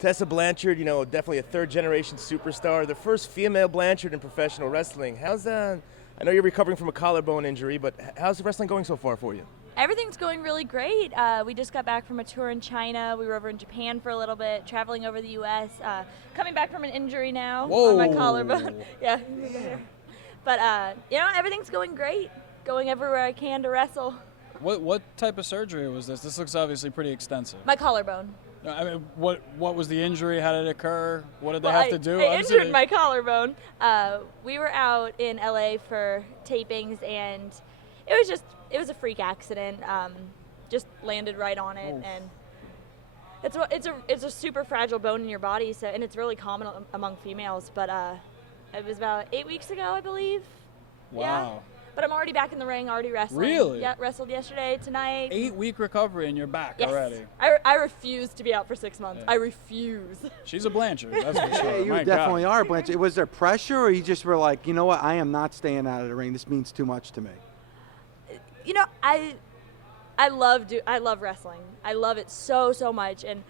Tessa Blanchard, definitely a third-generation superstar, the first female Blanchard in professional wrestling. I know you're recovering from a collarbone injury, but how's wrestling going so far for you? Everything's going really great. We just got back from a tour in China. We were over in Japan for a little bit, traveling over the U.S., coming back from an injury now on my collarbone. Yeah. But, everything's going great, going everywhere I can to wrestle. What type of surgery was this? This looks obviously pretty extensive. My collarbone. I mean, what was the injury? How did it occur? What did they have to do? I injured my collarbone. We were out in LA for tapings, and it was a freak accident. Just landed right on it, and it's a super fragile bone in your body. So, and it's really common among females. But it was about 8 weeks ago, I believe. Wow. Yeah. But I'm already back in the ring, already wrestling. Really? Yeah, wrestled yesterday, tonight. 8-week recovery and you're back already. I refuse to be out for 6 months. Yeah. I refuse. She's a Blanchard, that's for sure. Yeah, you definitely are Blanchard. Was there pressure, or you just were like, you know what, I am not staying out of the ring. This means too much to me. I love wrestling. I love it so much. And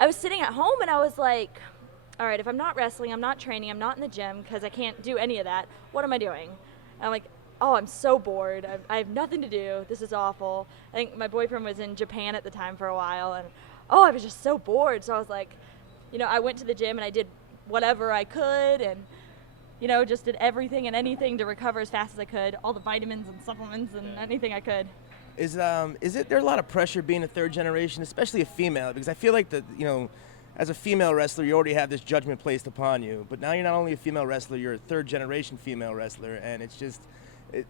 I was sitting at home and I was like, all right, if I'm not wrestling, I'm not training, I'm not in the gym because I can't do any of that, what am I doing? And I'm like, oh, I'm so bored. I have nothing to do. This is awful. I think my boyfriend was in Japan at the time for a while, and I was just so bored. So I was like, I went to the gym and I did whatever I could, and just did everything and anything to recover as fast as I could. All the vitamins and supplements and anything I could. Is there a lot of pressure being a third generation, especially a female? Because I feel like as a female wrestler, you already have this judgment placed upon you. But now you're not only a female wrestler, you're a third generation female wrestler, and it's just.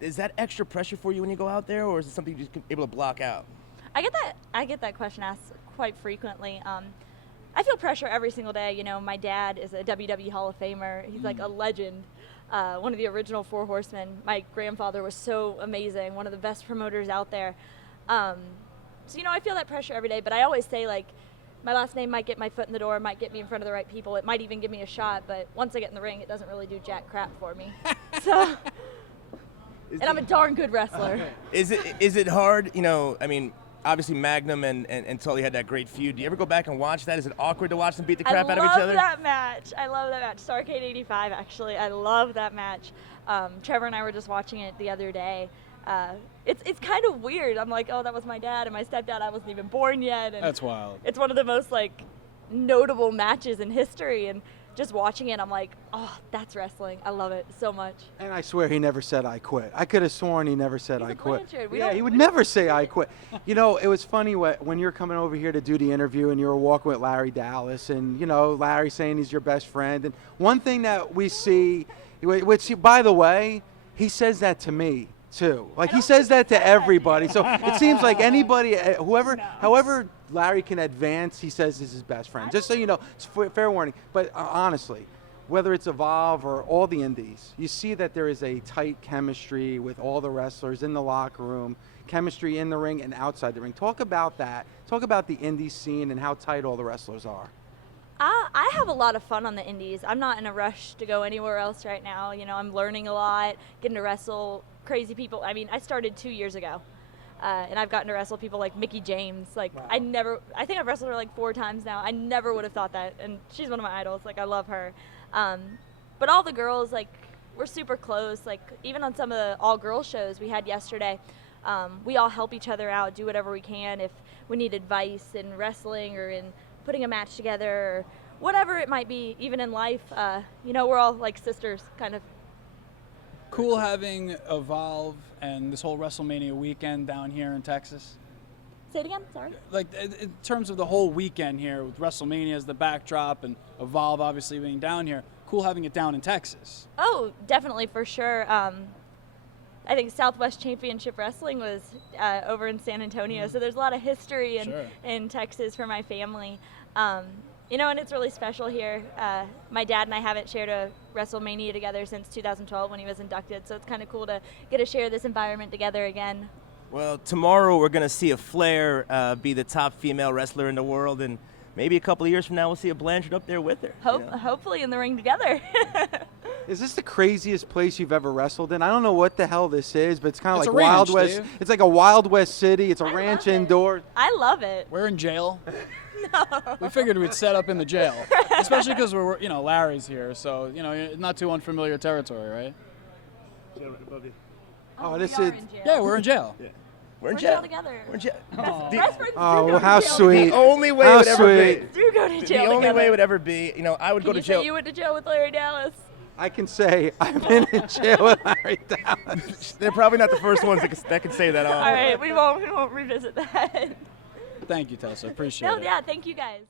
Is that extra pressure for you when you go out there, or is it something you're just able to block out? I get that question asked quite frequently. I feel pressure every single day. My dad is a WWE Hall of Famer. He's like a legend, one of the original Four Horsemen. My grandfather was so amazing, one of the best promoters out there. So I feel that pressure every day. But I always say, like, my last name might get my foot in the door, might get me in front of the right people. It might even give me a shot. But once I get in the ring, it doesn't really do jack crap for me. So. And I'm a darn good wrestler. Is it hard? Obviously Magnum and Tully had that great feud. Do you ever go back and watch that? Is it awkward to watch them beat the crap out of each other? I love that match. Starrcade 85, actually. I love that match. Trevor and I were just watching it the other day. It's kind of weird. I'm like, oh, that was my dad and my stepdad. I wasn't even born yet. And that's wild. It's one of the most, notable matches in history. And just watching it, I'm like, oh, that's wrestling. I love it so much. And I swear he never said I quit. I could have sworn he never said I quit. Yeah, he would never say I quit. It was funny when you're coming over here to do the interview and you were walking with Larry Dallas and, Larry saying he's your best friend. And one thing that we see, which, by the way, he says that to me, too. Like, he says that to everybody. So it seems like anybody, however Larry can advance, he says is his best friend. Just so you know, it's fair warning. But honestly, whether it's Evolve or all the indies, you see that there is a tight chemistry with all the wrestlers in the locker room, chemistry in the ring and outside the ring. Talk about that. Talk about the indie scene and how tight all the wrestlers are. I have a lot of fun on the indies. I'm not in a rush to go anywhere else right now. I'm learning a lot, getting to wrestle crazy people. I mean, I started 2 years ago. And I've gotten to wrestle people like Mickie James. Like, wow. I think I've wrestled her 4 times now. I never would have thought that. And she's one of my idols. I love her. But all the girls, we're super close. Even on some of the all-girls shows we had yesterday, we all help each other out, do whatever we can. If we need advice in wrestling or in putting a match together or whatever it might be, even in life, we're all like sisters, kind of. Cool having Evolve and this whole WrestleMania weekend down here in Texas. Say it again, sorry. In terms of the whole weekend here with WrestleMania as the backdrop and Evolve obviously being down here, cool having it down in Texas. Oh, definitely, for sure. I think Southwest Championship Wrestling was over in San Antonio, so there's a lot of history in Texas for my family. And it's really special here. My dad and I haven't shared a WrestleMania together since 2012 when he was inducted, so it's kind of cool to get to share this environment together again. Well, tomorrow we're going to see a Flair be the top female wrestler in the world, and maybe a couple of years from now we'll see a Blanchard up there with her. Hopefully in the ring together. Is this the craziest place you've ever wrestled in? I don't know what the hell this is, but it's kind of like ranch, Wild West. Dave. It's like a Wild West city. It's a ranch indoors. I love it. We're in jail. We figured we'd set up in the jail, especially because we're, Larry's here, so not too unfamiliar territory, right? Oh, this we are is. in jail. Yeah, we're in jail. We're in We're in jail. jail together. We're in jail. Best friends Oh, do go well, to how jail sweet. The only way How it would ever be. sweet. Do go to The jail only together. way it would ever be, I would Can go to you jail. say you went to jail with Larry Dallas? I can say I've been in jail with Larry Dallas. They're probably not the first ones that can say that. All right, we won't revisit that. Thank you, Tessa. Appreciate No, it. yeah, thank you guys.